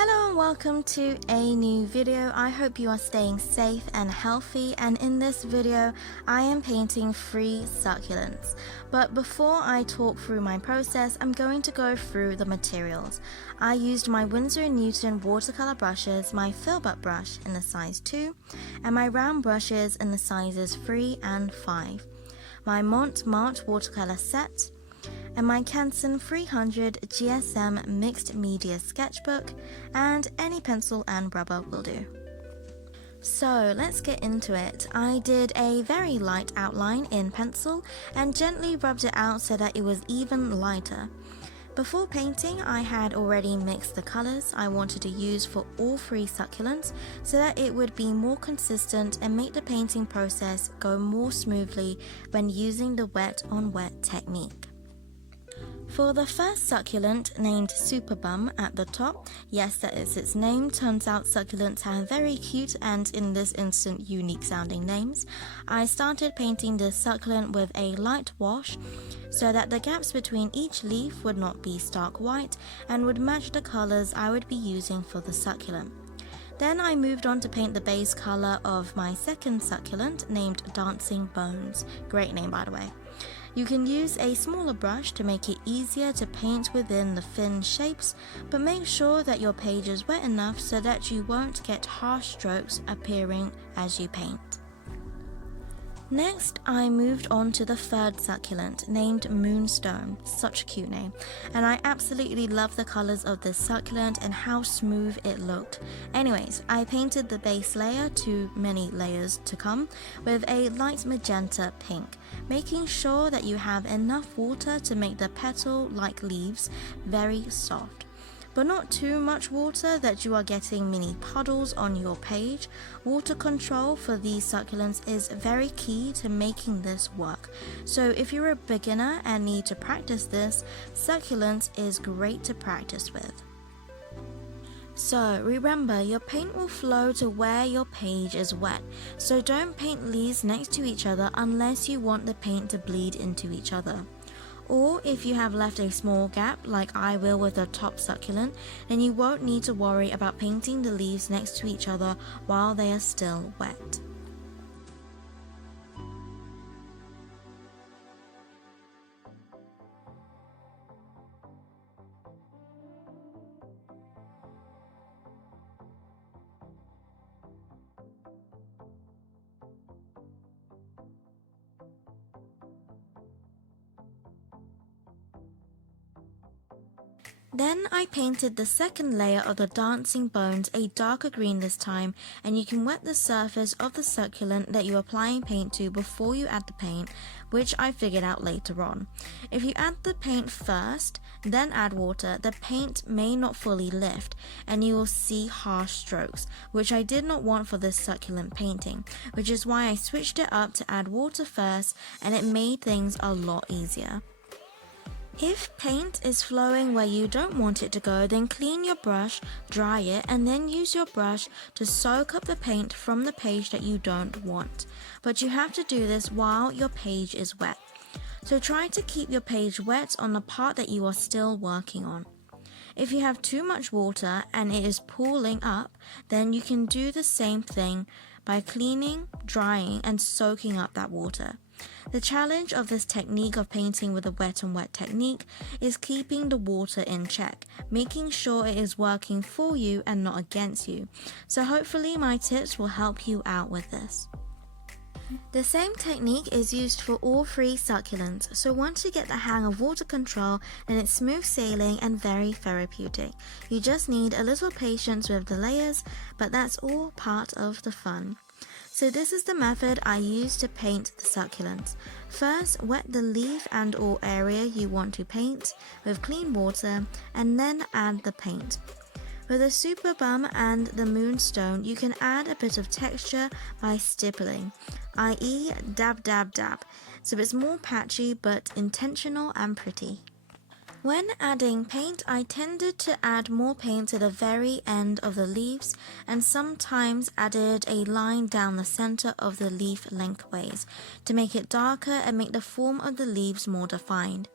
Hello and welcome to a new video. I hope you are staying safe and healthy, and in this video I am painting 3 succulents. But before I talk through my process, I'm going to go through the materials. I used my Winsor & Newton watercolor brushes, my filbert brush in the size 2, and my round brushes in the sizes 3 and 5, my Mont watercolor set, and my Canson 300 GSM mixed media sketchbook, and any pencil and rubber will do. So let's get into it. I did a very light outline in pencil and gently rubbed it out so that it was even lighter. Before painting, I had already mixed the colors I wanted to use for all 3 succulents so that it would be more consistent and make the painting process go more smoothly when using the wet on wet technique. For the first succulent, named Super Bum at the top, yes, that is its name. Turns out succulents have very cute and, in this instant, unique sounding names. I started painting this succulent with a light wash so that the gaps between each leaf would not be stark white and would match the colors I would be using for the succulent. Then I moved on to paint the base color of my second succulent, named Dancing Bones. Great name, by the way. You can use a smaller brush to make it easier to paint within the thin shapes, but make sure that your page is wet enough so that you won't get harsh strokes appearing as you paint. Next, I moved on to the third succulent, named Moonstone. Such a cute name. And I absolutely love the colors of this succulent and how smooth it looked. Anyways, I painted the base layer, too many layers to come, with a light magenta pink, making sure that you have enough water to make the petal-like leaves very soft, but not too much water that you are getting mini puddles on your page. Water control for these succulents is very key to making this work. So if you're a beginner and need to practice this, succulents is great to practice with. So remember, your paint will flow to where your page is wet, so don't paint leaves next to each other unless you want the paint to bleed into each other. Or if you have left a small gap, like I will with the top succulent, then you won't need to worry about painting the leaves next to each other while they are still wet. Then I painted the second layer of the Dancing Bones a darker green this time, and you can wet the surface of the succulent that you're applying paint to before you add the paint, which I figured out later on. If you add the paint first, then add water, the paint may not fully lift, and you will see harsh strokes, which I did not want for this succulent painting, which is why I switched it up to add water first, and it made things a lot easier. If paint is flowing where you don't want it to go, then clean your brush, dry it, and then use your brush to soak up the paint from the page that you don't want. But you have to do this while your page is wet. So try to keep your page wet on the part that you are still working on. If you have too much water and it is pooling up, then you can do the same thing by cleaning, drying, and soaking up that water. The challenge of this technique of painting with a wet on wet technique is keeping the water in check, making sure it is working for you and not against you. So hopefully my tips will help you out with this. The same technique is used for all 3 succulents, so once you get the hang of water control, then it's smooth sailing and very therapeutic. You just need a little patience with the layers, but that's all part of the fun. So this is the method I use to paint the succulents. First, wet the leaf and or area you want to paint with clean water, and then add the paint. With the Super Bum and the Moonstone, you can add a bit of texture by stippling, i.e. dab dab dab, so it's more patchy but intentional and pretty. When adding paint, I tended to add more paint to the very end of the leaves and sometimes added a line down the center of the leaf lengthways to make it darker and make the form of the leaves more defined.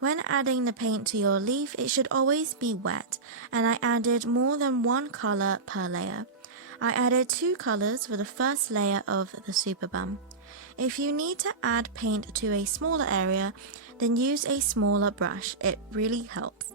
When adding the paint to your leaf, it should always be wet, and I added more than one color per layer. I added 2 colors for the first layer of the super bum. If you need to add paint to a smaller area, then use a smaller brush. It really helps.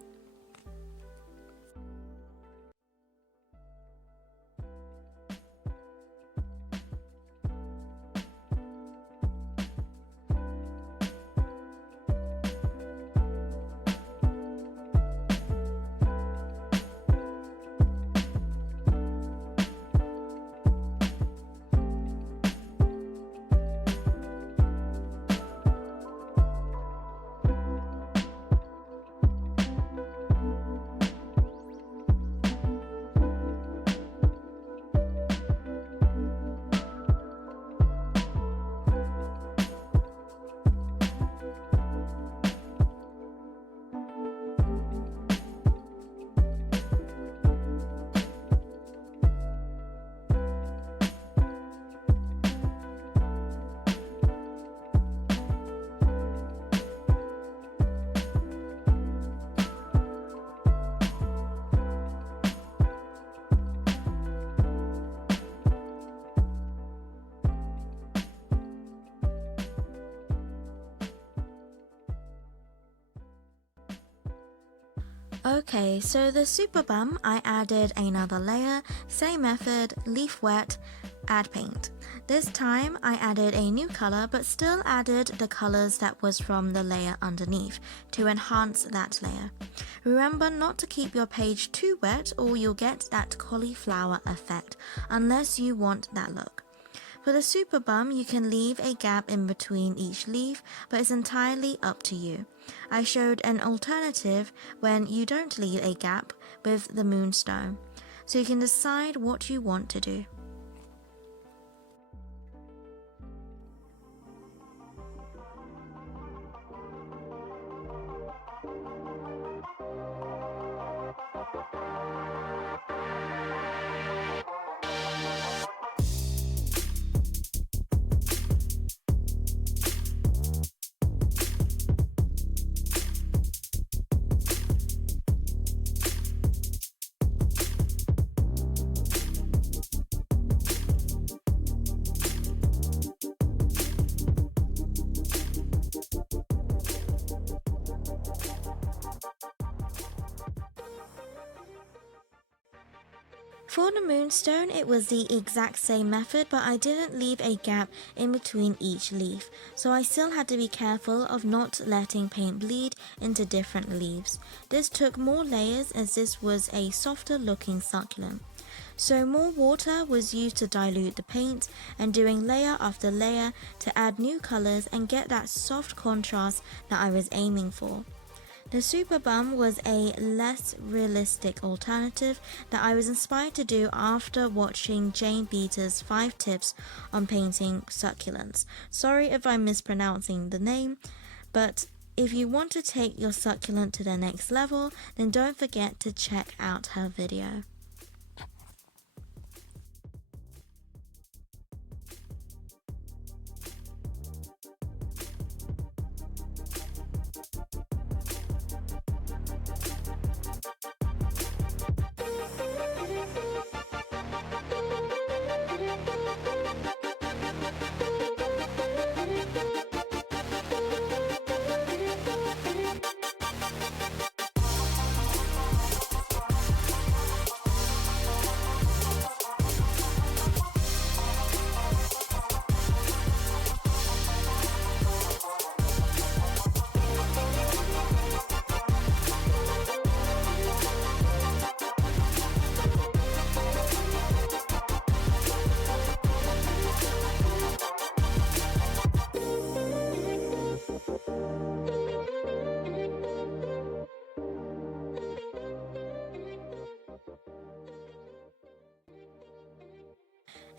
Okay, so the super bum, I added another layer, same method, leaf wet, add paint. This time I added a new color but still added the colors that was from the layer underneath to enhance that layer. Remember not to keep your page too wet or you'll get that cauliflower effect unless you want that look. For the super bum, you can leave a gap in between each leaf, but it's entirely up to you. I showed an alternative when you don't leave a gap with the moonstone, so you can decide what you want to do. For the moonstone, it was the exact same method, but I didn't leave a gap in between each leaf, so I still had to be careful of not letting paint bleed into different leaves. This took more layers as this was a softer looking succulent. So more water was used to dilute the paint and doing layer after layer to add new colors and get that soft contrast that I was aiming for. The super bum was a less realistic alternative that I was inspired to do after watching Jane Beater's 5 tips on painting succulents. Sorry if I'm mispronouncing the name, but if you want to take your succulent to the next level, then don't forget to check out her video.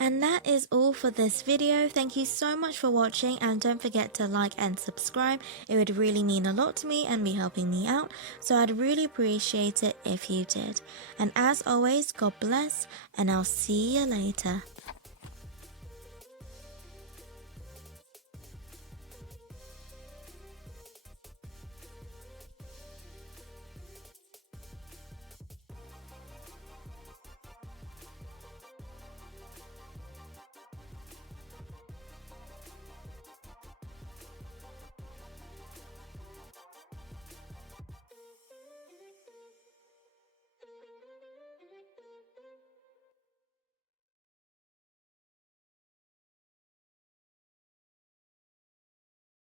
And that is all for this video. Thank you so much for watching, and don't forget to like and subscribe. It would really mean a lot to me and be helping me out, so I'd really appreciate it if you did. And as always, God bless, and I'll see you later.